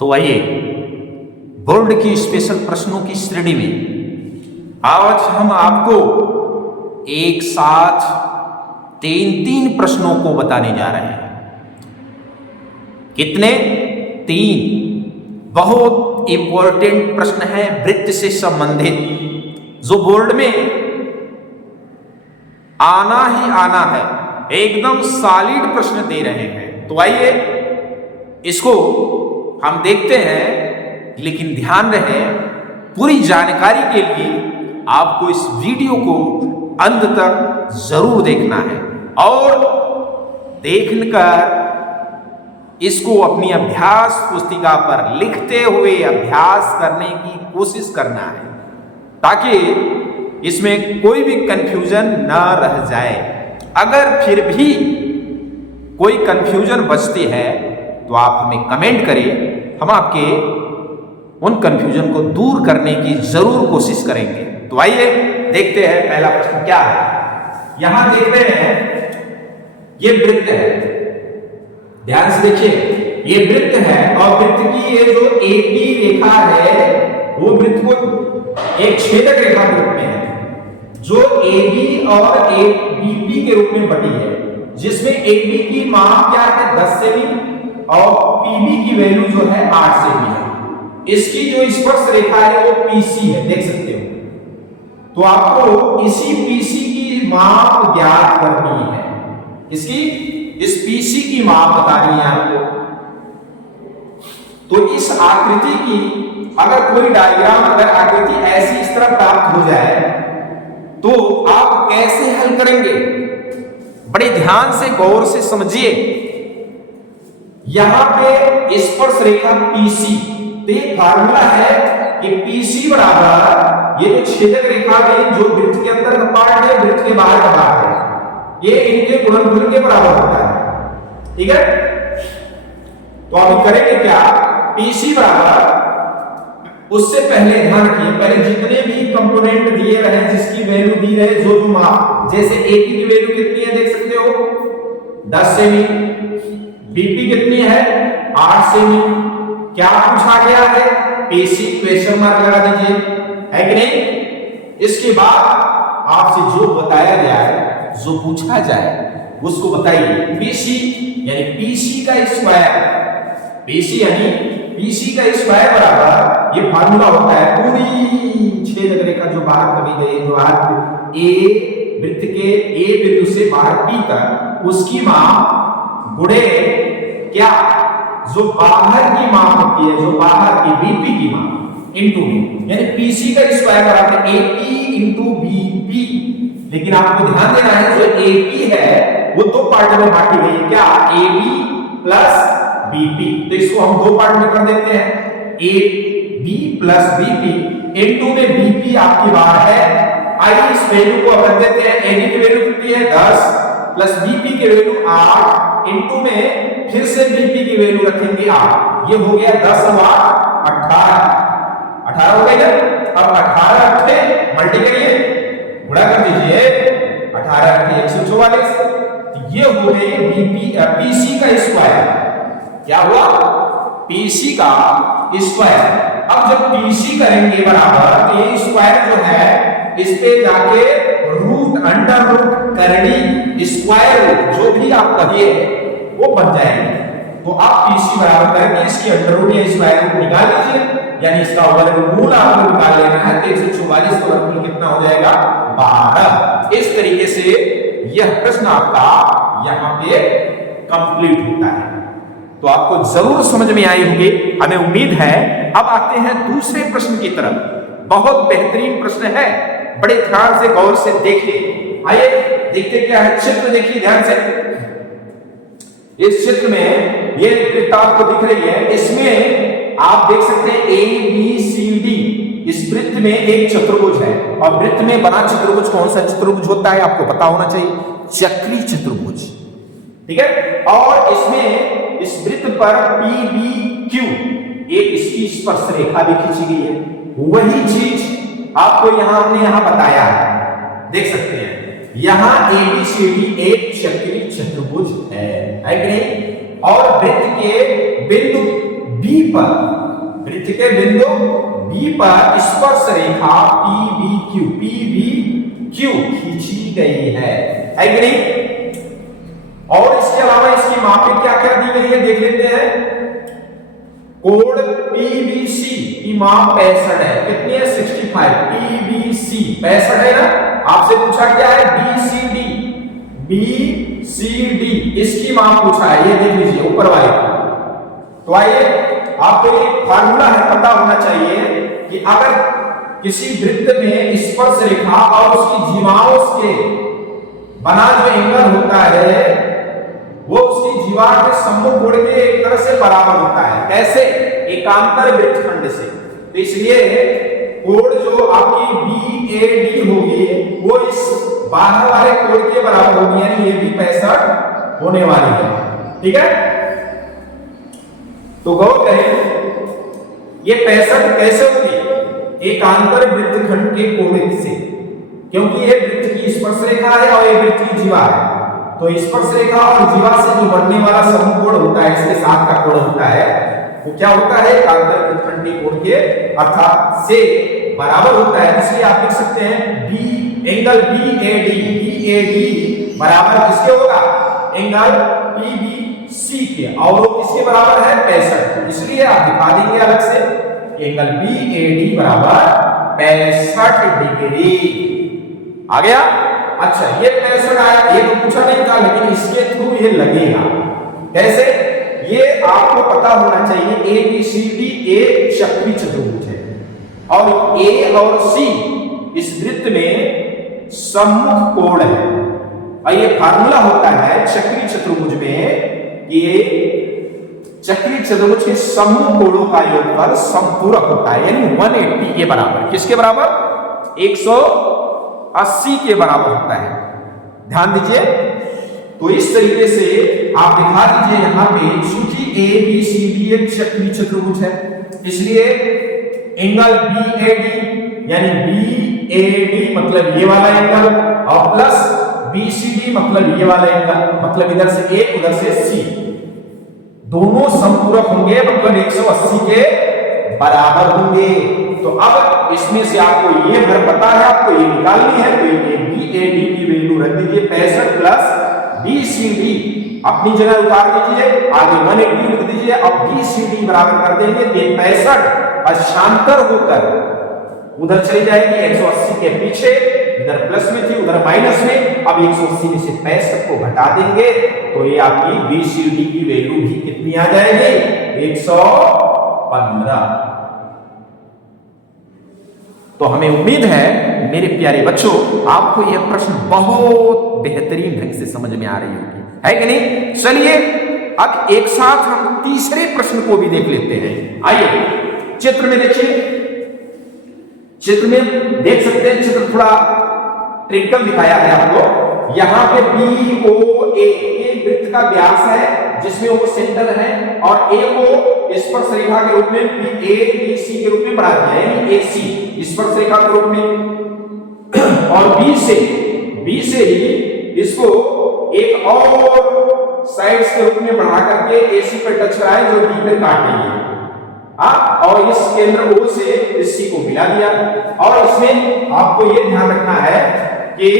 तो आइए बोर्ड की स्पेशल प्रश्नों की श्रेणी में आज हम आपको एक साथ तीन प्रश्नों को बताने जा रहे हैं। कितने? 3 बहुत इंपॉर्टेंट प्रश्न है वृत्त से संबंधित, जो बोर्ड में आना ही आना है। एकदम सॉलिड प्रश्न दे रहे हैं। तो आइए इसको हम देखते हैं, लेकिन ध्यान रहे पूरी जानकारी के लिए आपको इस वीडियो को अंत तक जरूर देखना है और देखकर इसको अपनी अभ्यास पुस्तिका पर लिखते हुए अभ्यास करने की कोशिश करना है, ताकि इसमें कोई भी कंफ्यूजन ना रह जाए। अगर फिर भी कोई कंफ्यूजन बचती है तो आप हमें कमेंट करें, हम आपके उन कंफ्यूजन को दूर करने की जरूर कोशिश करेंगे। तो आइए देखते हैं पहला प्रश्न क्या है। यहां देख रहे हैं ये वृत्त है, ध्यान से देखिए ये वृत्त है और वृत्त की ये जो एबी रेखा है वो वृत्त को एक छेदक रेखा के रूप में है, जो AB और बीपी के रूप में बटी है, जिसमें AB की मान क्या है 10 सेमी और PB की वैल्यू जो है 8 सेमी है। इसकी जो स्पर्श रेखा है वो PC है, देख सकते हो। तो आपको इसी PC की माप ज्ञात करनी है, इसकी इस PC की माप बतानी है आपको। तो इस आकृति की अगर कोई डायग्राम, अगर आकृति ऐसी इस तरह प्राप्त हो जाए तो आप कैसे हल करेंगे? बड़े ध्यान से गौर से समझिए। यहां पे स्पर्श रेखा PC, तो ये फार्मूला है कि PC बराबर ये जो छेदक रेखा में जो वृत्त के अंदर का पार्ट है, वृत्त के बाहर का पार्ट है, ये इनके गुणनफल के बराबर होता है। ठीक है, तो अभी करेंगे क्या? PC बराबर, उससे पहले ध्यान रखिए, पहले जितने भी कंपोनेंट दिए रहे, जिसकी वैल्यू दी रहे, जो भी माप, जैसे AP की वैल्यू कितनी है देख सकते हो 10 सेमी, BP कितनी है 8 सेमी। क्या पूछा गया है? PC क्वेश्चन मार्क लगा दीजिए, है कि नहीं? इसके बाद आपसे जो बताया गया है, जो पूछा जाए उसको बताइए। PC यानी PC का स्क्वायर, PC यानी PC का स्क्वायर बराबर, ये फार्मूला होता है पूरी छेदक रेखा जो बाहर कभी गई, जो A वृत्त के A बिंदु से बाहर P तक, उसकी माप गुणे क्या, जो बाहर की माप होती है, जो बाहर की BP की माप इंटू B, यानी PC का स्क्वायर बराबर AP इंटू BP। लेकिन आपको ध्यान देना है जो AP है वो दो पार्ट में बांटी गई है, क्या AB प्लस BP। तो इसको हम दो पार्ट में कर देते हैं, AB प्लस BP, इंटू में BP आपकी बाहर है। आइए इस वैल्यू को रख देते हैं, AB की वैल्यू कितनी है 10 प्लस BP की वैल्यू 8, इंटू में फिर से BP की वैल्यू रखेंगे 8। ये हो गया 10 और 18 हो गया। अब 18 से मल्टी करिए, गुणा कर दीजिए, 18 144। ये हो गई PC का स्क्वायर। क्या हुआ? PC का स्क्वायर। अब जब PC करेंगे बराबर, तो ये स्क्वायर जो है इस पे जाके रूट, अंडर रूट, करड़ी, स्क्वायर रूट, जो भी आप कहिए वो बन जाएंगे। तो आप PC बराबर करके इसकी अंडर रूट या स्क्वायर रूट निकाल लीजिए, यानी इसका वर्गमूल आपको निकाल लेना है। तो 144 का वर्गमूल कितना हो जाएगा 12। इस तरीके से यह प्रश्न आपका यहां पे कंप्लीट होता है। तो आपको जरूर समझ में आई होगी, हमें उम्मीद है। अब आते हैं दूसरे प्रश्न की तरफ। बहुत बेहतरीन प्रश्न है, बड़े ध्यान से गौर से देखिए। आइए देखते क्या है। चित्र देखिए ध्यान से। इस चित्र में ये वृत्त आपको दिख रही है, इसमें आप देख सकते हैं ABCD। इस वृत्त में एक चतुर्भुज है, और वृत्त में बना चतुर्भुज कौन सा चतुर्भुज होता है आपको पता होना चाहिए, चक्री चतुर्भुज। ठीक है, और इसमें इस वृत्त पर PBQ एक इसकी स्पर्श रेखा भी खींची गई है। वही चीज आपको हमने बताया है, देख सकते हैं। यहां ABCD एक चक्री चतुर्भुज है कि नहीं? और वृत्त के बिंदु बी पर, वृत्त के बिंदु बी पर स्पर्श रेखा पीबीक्यू खींची गई है कि नहीं? और इसके अलावा इसकी मापी क्या क्या दी गई है देख लेते हैं। कोण पीबीसी की माप 65 है। कितनी है? 65। पीबीसी 65 है ना। आपसे पूछा क्या है? बीसीडी इसकी माप पूछा है, ये देख लीजिए ऊपर वाले। तो आइए, आपको एक फार्मूला है पता होना चाहिए कि अगर किसी वृत्त में स्पर्श रेखा और उसकी जीवाओं के बना जो एंगल होता है वो उसकी जीवा के सम्मुख कोण के एक तरह से बराबर होता है। कैसे? एकांतर वृत्तखंड से। तो इसलिए कोण जो आपकी बीएडी होगी वो इस बाहर वाले कोण के बराबर होगी, यानी ये भी 65 होने वाली है। ठीक है, तो गौर करें ये 65 कैसे होती है? एकांतर वृत्तखंड के कोण से, क्योंकि ये वृत्त की स्पर्श रेखा है और ये वृत्त की जीवा है। तो स्पर्श रेखा और जीवा से जो बनने वाला समकोण कोण होता है, इसके साथ का कोण होता है, वो क्या होता है? एकांतर वृत्तखंड के कोण के अर्थात से बराबर होता है। इसलिए आप लिख सकते हैं बी एंगल बीएडी बराबर किसके होगा? एंगल पीबीसी के, और वो किसके बराबर है? 65। इसलिए आप दिखा देंगे अलग से एंगल बीएडी बराबर 65 डिग्री। आ गया? अच्छा, ये 65 आया, ये तो पूछा नहीं था, लेकिन इसके थ्रू ये लगेगा। कैसे? ये आपको पता होना चाहिए एबीसीडी एक चक्रीय चतुर्भुज है और ए और सी इस वृत्त में सम्मुख कोण है। और ये फार्मूला होता है चक्रीय चतुर्भुज में कि चक्रीय चतुर्भुज के सम्मुख कोणों का योगफल समपूरक होता है, यानी 180 के बराबर। किसके बराबर? 180 के बराबर होता है। ध्यान दीजिए। तो इस तरीके से आप दिखा दीजिए यहां पे, चूंकि ए बी सी डी एक चक्रीय चतुर्भुज है, इसलिए एंगल बीएडी यानी बीएडी मतलब ये वाला एंगल और प्लस बीसीडी मतलब ये वाला एंगल, मतलब इधर से ए उधर से सी, दोनों समपूरक होंगे, मतलब 180 के बराबर होंगे। तो अब इसमें से आपको ये भर पता है, आपको ये निकालनी है, तो ये बीएडी की वैल्यू रख दीजिए 65 प्लस बीसीडी अपनी जगह उतार दीजिए, आगे 180 लिख दीजिए। अब बीसीडी बराबर कर देंगे 65 अशांतर होकर उधर चली जाएगी 180 के पीछे, इधर प्लस में थी उधर माइनस में। अब 180 में से 65 को घटा देंगे तो ये आपकी बीसीडी की वैल्यू भी कितनी आ जाएगी? 115। तो हमें उम्मीद है मेरे प्यारे बच्चों आपको यह प्रश्न बहुत बेहतरीन ढंग से समझ में आ रही होगी, है कि नहीं? चलिए अब एक साथ हम तीसरे प्रश्न को भी देख लेते हैं। आइए चित्र में देखिए, चित्र में देख सकते हैं, चित्र थोड़ा ट्रिकल दिखाया है आपको। यहाँ पे BOA एक वृत्त का व्यास है जिसमें वो सेंटर है और A को स्पर्श रेखा के रूप में ABC के रूप में बढ़ा दिया है, यानी AC स्पर्श रेखा के रूप में, और B से ही इसको एक और साइड्स के रूप में बढ़ा करके AC पर टच कराए जो D पे काट रही है। और इस केंद्र O से इस C को मिला दिया। और इसमें आपको ये ध्यान रखना है कि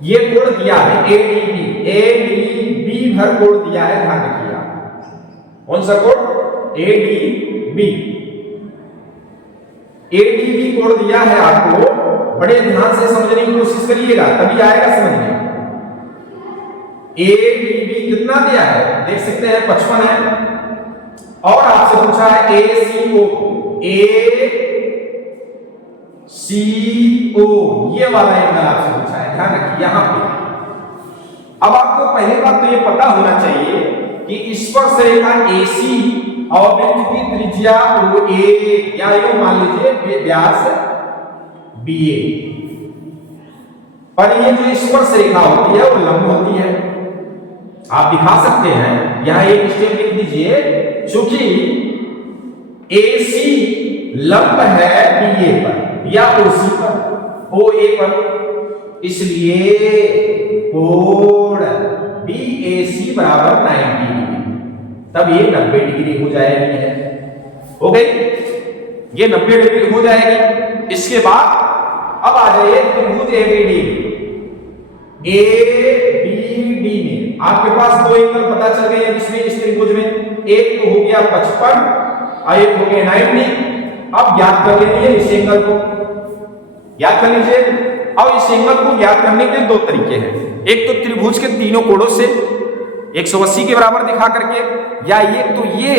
ये कोण दिया है ADB भर कोण दिया है, ध्यान रखिएगा। कौन सा कोण? ADB कोण दिया है आपको, बड़े ध्यान से समझने की कोशिश करिएगा तभी आएगा समझ में। ADB कितना दिया है देख सकते हैं 55 है, और आपसे पूछा है ACO ये वाला एंगल आपसे पूछा है, ध्यान रखिए यहां पे। अब आपको पहली बात तो ये पता होना चाहिए कि स्पर्श रेखा AC और वृत्त की त्रिज्या OA या यूं मान लीजिए व्यास BA, पर ये जो स्पर्श रेखा होती है वो लंब होती है। आप दिखा सकते हैं, यहां एक स्टेप लिख दीजिए, क्योंकि AC लंब है BA पर या OC पर, OA पर, इसलिए कोण BA तब ये 90 डिग्री हो जाएगी है। हो गई, ये 90 डिग्री हो जाएगी। इसके बाद अब आ जाइए त्रिभुज एबीडी में आपके पास दो एंगल पता चल गए हैं इसमें, इस त्रिभुज में एक तो हो गया 55 और एक हो गया 90। अब ज्ञात कर लीजिए इस एंगल को, ज्ञात कर लीजिए। अब इस एंगल को ज्ञात करने के दो तरीके हैं, एक तो त्रिभुज के तीनों कोणों से 180 के बराबर दिखा करके, या एक तो ये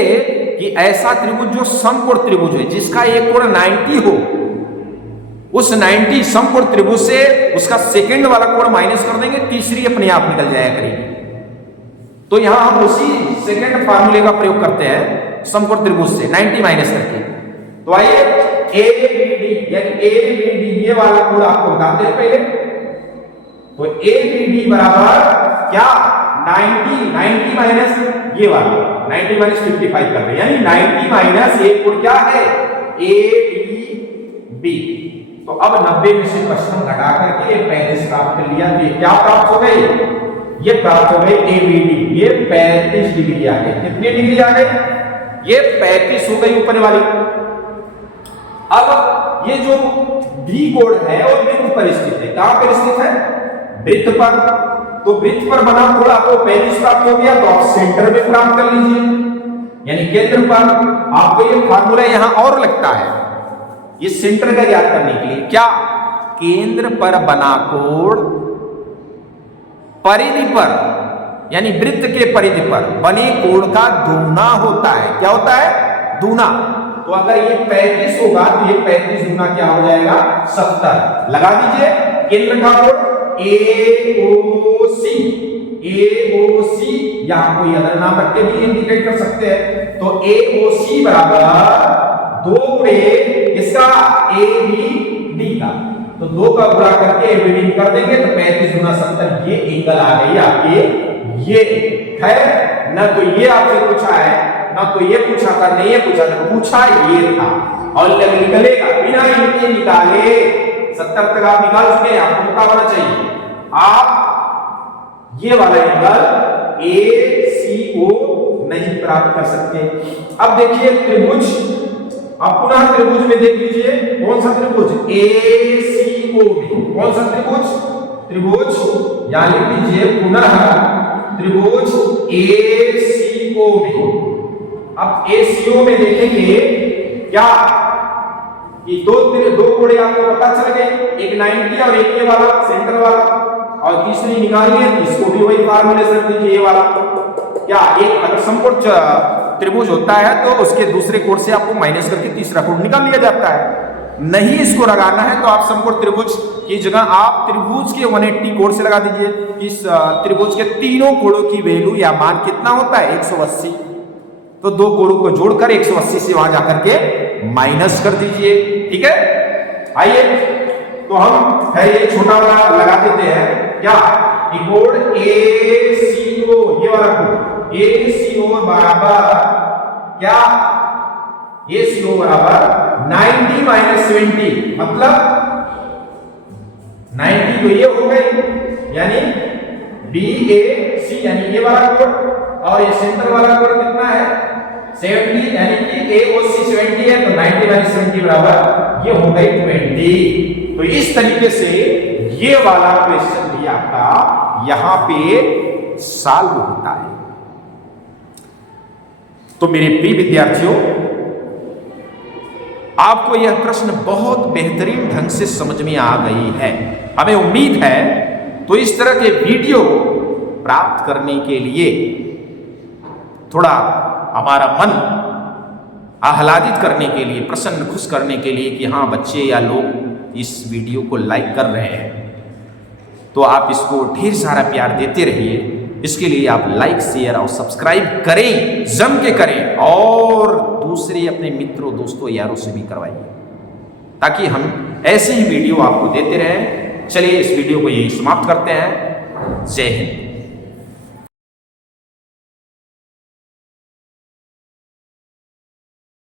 कि ऐसा त्रिभुज जो समकोण त्रिभुज है जिसका एक कोण 90 हो, उस 90 समकोण त्रिभुज से उसका सेकंड वाला कोण माइनस कर देंगे, तीसरी अपने आप निकल जाया करेगी। तो यहां हम उसी सेकंड फार्मूले का प्रयोग करते हैं समकोण त्रिभुज से 90 माइनस करके। तो आइए एबीडी यानी एबीडी ये वाला कोण आपको बताते हैं पहले। तो एबीडी बराबर क्या 90 माइनस ये वाला 90 माइनस 55 कर रहे हैं, यानी 90 माइनस एक कोण क्या है एबीबी। तो अब 90 में से 55 घटा करके ये 35 प्राप्त कर लिया। ये क्या प्राप्त हो गई, ये प्राप्त हो गई एबीडी, ये 35 डिग्री आ गई। कितनी डिग्री आ गई, ये 35 हो गई ऊपर वाली। अब ये जो बी कोण है वो वृत्त पर स्थित है, कहां पर स्थित है, वृत्त पर। तो वृत्त पर बना कोण आपको 35 प्राप्त हो गया, तो आप सेंटर में प्राप्त कर लीजिए, यानी केंद्र पर। आपको ये फार्मूला यहां और लगता है ये सेंटर का ज्ञात करने के लिए, क्या केंद्र पर बना कोण परिधि पर यानी वृत्त के परिधि पर बने कोण का दूना होता है। क्या होता है, दूना। तो अगर ये 35 होगा तो ये 35 गुना क्या हो जाएगा 70। लगा दीजिए केंद्र का कोण एओसी, यहां कोई अदर नाम रख के भी इंडिकेट कर सकते हैं। तो एओसी बराबर 2 गुणे इसका एबीडी का, तो 2 का गुणा करके एबीडी कर देंगे तो 35 गुना 70 ये एंगल आ गई आपके। ये है ना, तो ये आपसे पूछा है ना, तो ये पूछा था, नहीं ये पूछा था, पूछा ये था। और निकलेगा बिना इनके निकाले 70 तक आप निकाल चुके हैं, आपको पता होना चाहिए। आप ये वाला एंगल एसीओ नहीं प्राप्त कर सकते। अब देखिए त्रिभुज, अब पुनः त्रिभुज में देख लीजिए कौन सा त्रिभुज एसीओ में, कौन सा त्रिभुज यहां लिख लीजिए पुनः त्रिभुज एसीओ में। अब एसीओ में देखेंगे क्या कि दो कोणे आपको पता चल गए, एक 90 और एक ये वाला सेंटर वाला, और तीसरी निकालनी है, इसको भी वही फार्मूले से रख दीजिए। ये वाला क्या, एक अगर समकोण त्रिभुज होता है तो उसके दूसरे कोण से आपको माइनस करके तीसरा कोण निकाल लिया जाता है। नहीं इसको लगाना है तो आप समकोण त्रिभुज की जगह आप त्रिभुज के 180 कोण से लगा दीजिए। इस त्रिभुज के तीनों कोणों की वैल्यू या मान कितना होता है 180। तो दो कोणों को जोड़कर 180 से वहां जाकर के माइनस कर दीजिए। ठीक है, आइए तो हम है ये छोटा वाला लगा देते हैं क्या कि कोण एसीओ, ये वाला कोण एसीओ बराबर क्या, एसीओ बराबर 90 माइनस 70, मतलब 90 तो ये हो गई, यानी बीएसी यानी ये वाला कोण, और ये सेंटर वाला कोण कितना है 70, यानी कि एओसी 70 है, तो 90 माइनस 70 बराबर ये हो गई 20। तो इस तरीके से ये वाला क्वेश्चन भी आपका यहां पे सॉल्व होता है। तो मेरे प्रिय विद्यार्थियों, आपको यह प्रश्न बहुत बेहतरीन ढंग से समझ में आ गई है, हमें उम्मीद है। तो इस तरह के वीडियो प्राप्त करने के लिए, थोड़ा हमारा मन आह्लादित करने के लिए, प्रसन्न खुश करने के लिए कि हाँ बच्चे या लोग इस वीडियो को लाइक कर रहे हैं, तो आप इसको ढेर सारा प्यार देते रहिए। इसके लिए आप लाइक शेयर और सब्सक्राइब करें, जम के करें, और दूसरे अपने मित्रों दोस्तों यारों से भी करवाइए, ताकि हम ऐसे ही वीडियो आपको देते रहें। चलिए इस वीडियो को यही समाप्त करते हैं। जय हिंद।